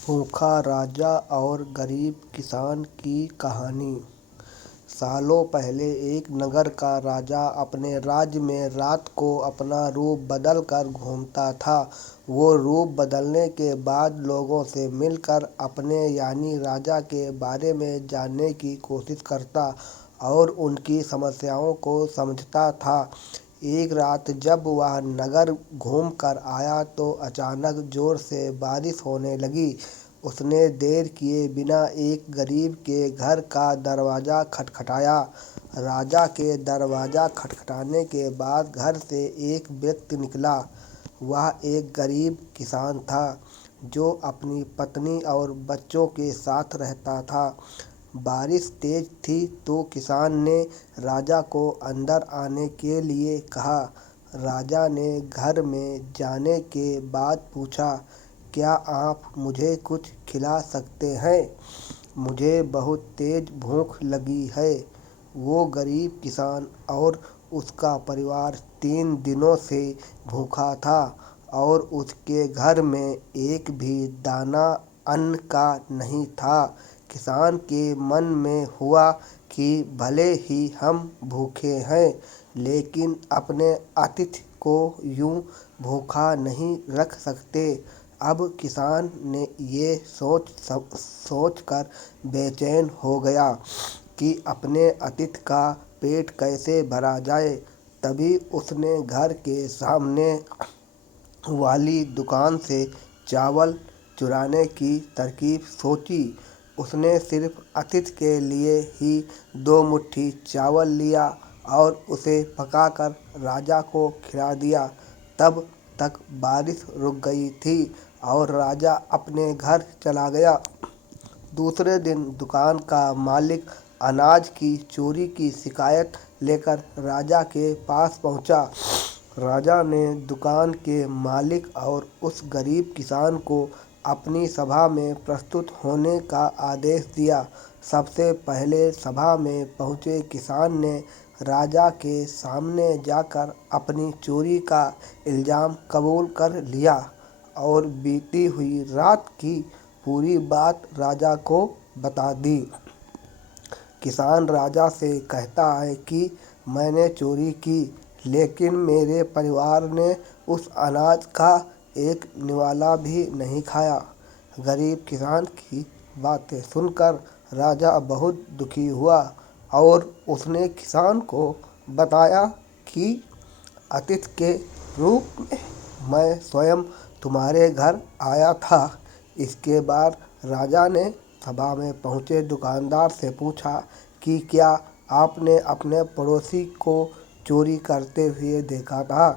भूखा राजा और गरीब किसान की कहानी। सालों पहले एक नगर का राजा अपने राज्य में रात को अपना रूप बदल कर घूमता था। वो रूप बदलने के बाद लोगों से मिलकर अपने यानी राजा के बारे में जानने की कोशिश करता और उनकी समस्याओं को समझता था। एक रात जब वह नगर घूम कर आया तो अचानक जोर से बारिश होने लगी। उसने देर किए बिना एक गरीब के घर का दरवाज़ा खटखटाया। राजा के दरवाज़ा खटखटाने के बाद घर से एक व्यक्ति निकला। वह एक गरीब किसान था जो अपनी पत्नी और बच्चों के साथ रहता था। बारिश तेज थी तो किसान ने राजा को अंदर आने के लिए कहा। राजा ने घर में जाने के बाद पूछा, क्या आप मुझे कुछ खिला सकते हैं? मुझे बहुत तेज भूख लगी है। वो गरीब किसान और उसका परिवार 3 दिनों से भूखा था और उसके घर में एक भी दाना अन्न का नहीं था। किसान के मन में हुआ कि भले ही हम भूखे हैं, लेकिन अपने अतिथि को यूं भूखा नहीं रख सकते। अब किसान ने ये सोच कर बेचैन हो गया कि अपने अतिथि का पेट कैसे भरा जाए। तभी उसने घर के सामने वाली दुकान से चावल चुराने की तरकीब सोची। उसने सिर्फ अतिथि के लिए ही 2 मुट्ठी चावल लिया और उसे पकाकर राजा को खिला दिया। तब तक बारिश रुक गई थी और राजा अपने घर चला गया। दूसरे दिन दुकान का मालिक अनाज की चोरी की शिकायत लेकर राजा के पास पहुंचा। राजा ने दुकान के मालिक और उस गरीब किसान को अपनी सभा में प्रस्तुत होने का आदेश दिया। सबसे पहले सभा में पहुंचे किसान ने राजा के सामने जाकर अपनी चोरी का इल्ज़ाम कबूल कर लिया और बीती हुई रात की पूरी बात राजा को बता दी। किसान राजा से कहता है कि मैंने चोरी की, लेकिन मेरे परिवार ने उस अनाज का एक निवाला भी नहीं खाया। गरीब किसान की बातें सुनकर राजा बहुत दुखी हुआ और उसने किसान को बताया कि अतिथि के रूप में मैं स्वयं तुम्हारे घर आया था। इसके बाद राजा ने सभा में पहुंचे दुकानदार से पूछा कि क्या आपने अपने पड़ोसी को चोरी करते हुए देखा था?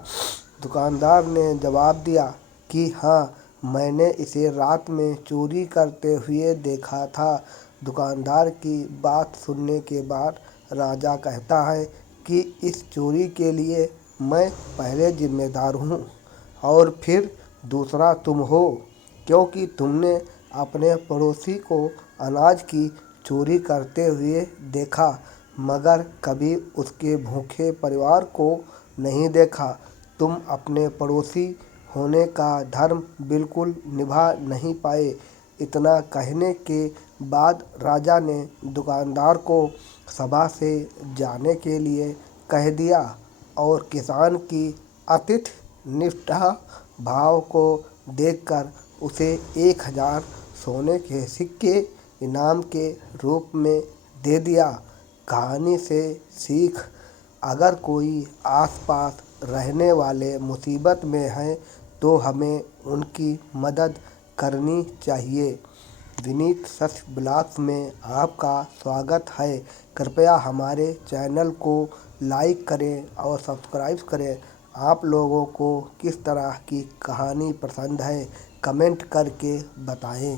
दुकानदार ने जवाब दिया कि हाँ, मैंने इसे रात में चोरी करते हुए देखा था। दुकानदार की बात सुनने के बाद राजा कहता है कि इस चोरी के लिए मैं पहले जिम्मेदार हूँ और फिर दूसरा तुम हो, क्योंकि तुमने अपने पड़ोसी को अनाज की चोरी करते हुए देखा, मगर कभी उसके भूखे परिवार को नहीं देखा। तुम अपने पड़ोसी होने का धर्म बिल्कुल निभा नहीं पाए। इतना कहने के बाद राजा ने दुकानदार को सभा से जाने के लिए कह दिया और किसान की अतिथि निष्ठा भाव को देखकर उसे 1000 सोने के सिक्के इनाम के रूप में दे दिया। कहानी से सीख, अगर कोई आसपास रहने वाले मुसीबत में हैं तो हमें उनकी मदद करनी चाहिए। विनीत सत्य ब्लॉग्स में आपका स्वागत है। कृपया हमारे चैनल को लाइक करें और सब्सक्राइब करें। आप लोगों को किस तरह की कहानी पसंद है, कमेंट करके बताएं।